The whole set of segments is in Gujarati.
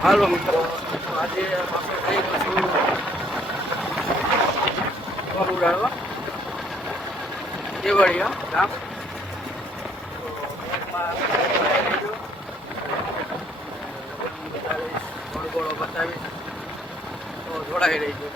હાલો મિત્રો આજે આપણે જઈ છું ઉડાડવા. કેવડિયા ગામ. બતાવીશ, તો જોડાઈ રહીજો.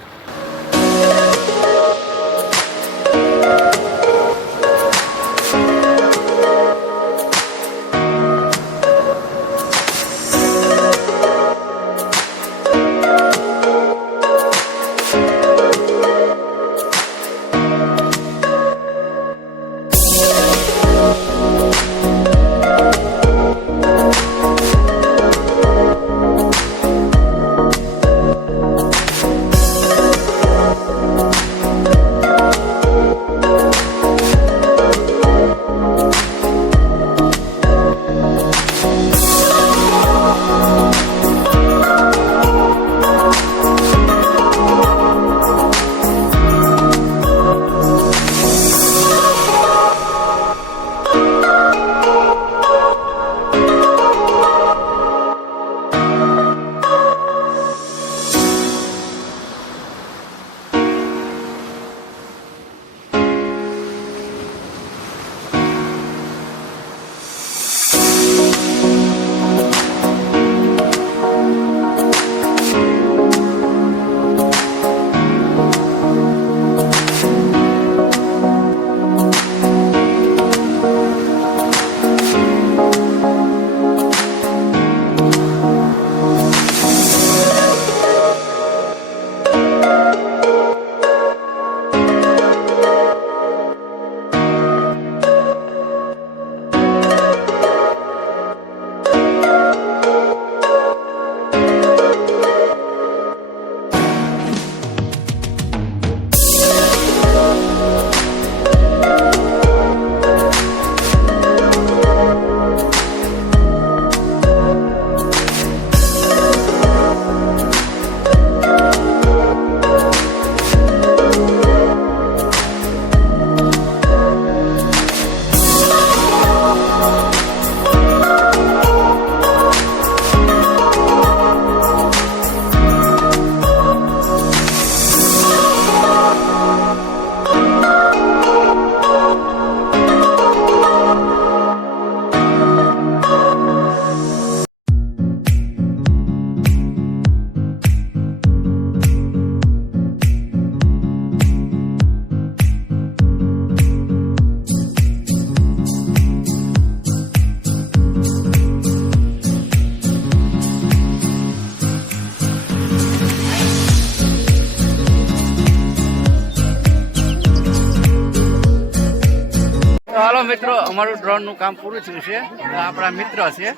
તો મિત્રો અમારું ડ્રોનનું કામ પૂરું થયું છે. આપણા મિત્ર છે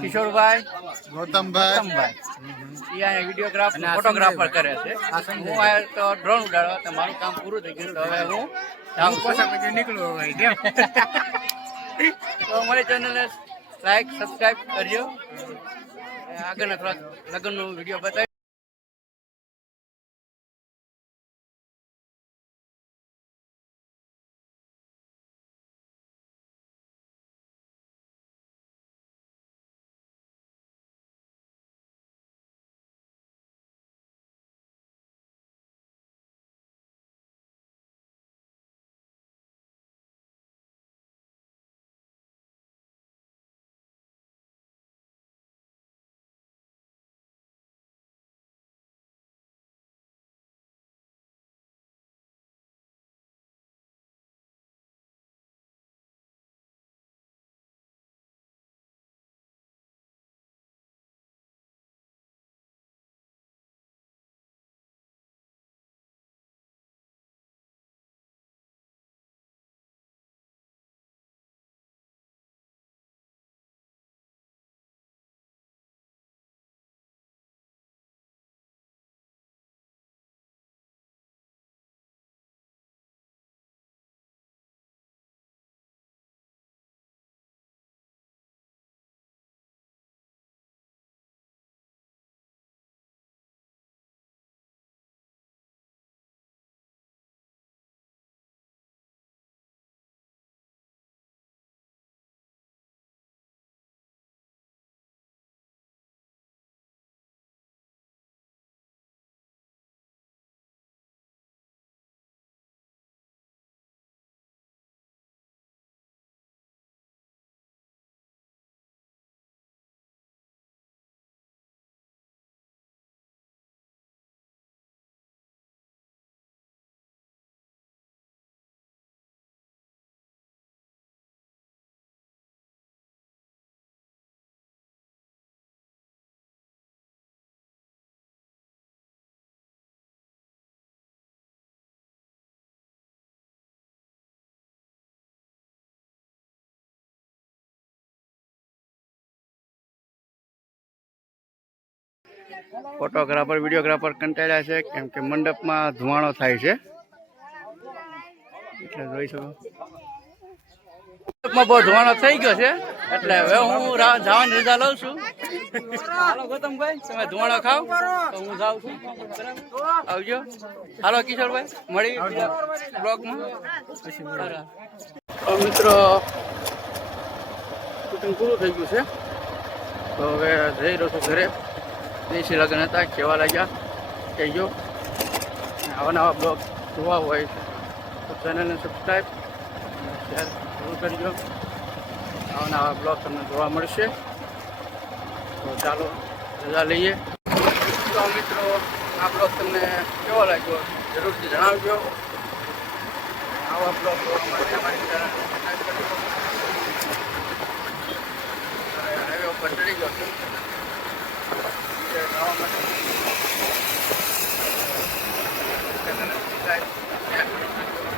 કિશોરભાઈ ગૌતમભાઈ. ઉત્તમભાઈ એ વિડીયોગ્રાફ ફોટોગ્રાફર કરે છે. હું આ તો ડ્રોન ઉડાડવા તો મારું કામ પૂરું થઈ ગયું તો હવે હું જાઉં છું નીકળું હવે તો અમારી ચેનલને લાઈક સબસ્ક્રાઈબ કરજો. આગળના થોડા લગ્નનો વીડિયો બતાવી ફોટોગ્રાફર, વિડીયોગ્રાફર કંટાળ્યા છે, કેમ કે મંડપમાં ધુવાણો થાય છે. એટલે જોઈ શકો. મંડપમાં બહુ ધુવાણો થઈ ગયો છે, એટલે હવે હું જવાની રજા લઉં છું. હાલો ગૌતમભાઈ, તમે ધુમાડો ખાવ તો હું જાઉં છું. આવજો. હાલો કિશોરભાઈ મળી બ્લોગમાં. મિત્રો શૂટિંગ પૂરું થઈ ગયું છે. તો હવે જઈ રહ્યો છું ઘરે. દેશી લગ્ન હતા કેવા લાગ્યા કહેજો આવા નવા બ્લોગ જોવા હોય તો ચેનલને સબસ્ક્રાઈબ શેર જરૂર કરજો. આવા નવા બ્લોગ તમને જોવા મળશે. તો ચાલો, રજા લઈએ. તો મિત્રો, આ બ્લોગ તમને કેવો લાગ્યો જરૂરથી જણાવજો. આવા બ્લોગ જોવા માટે અમારી ચેનલ ચડી ગયો છું બીજે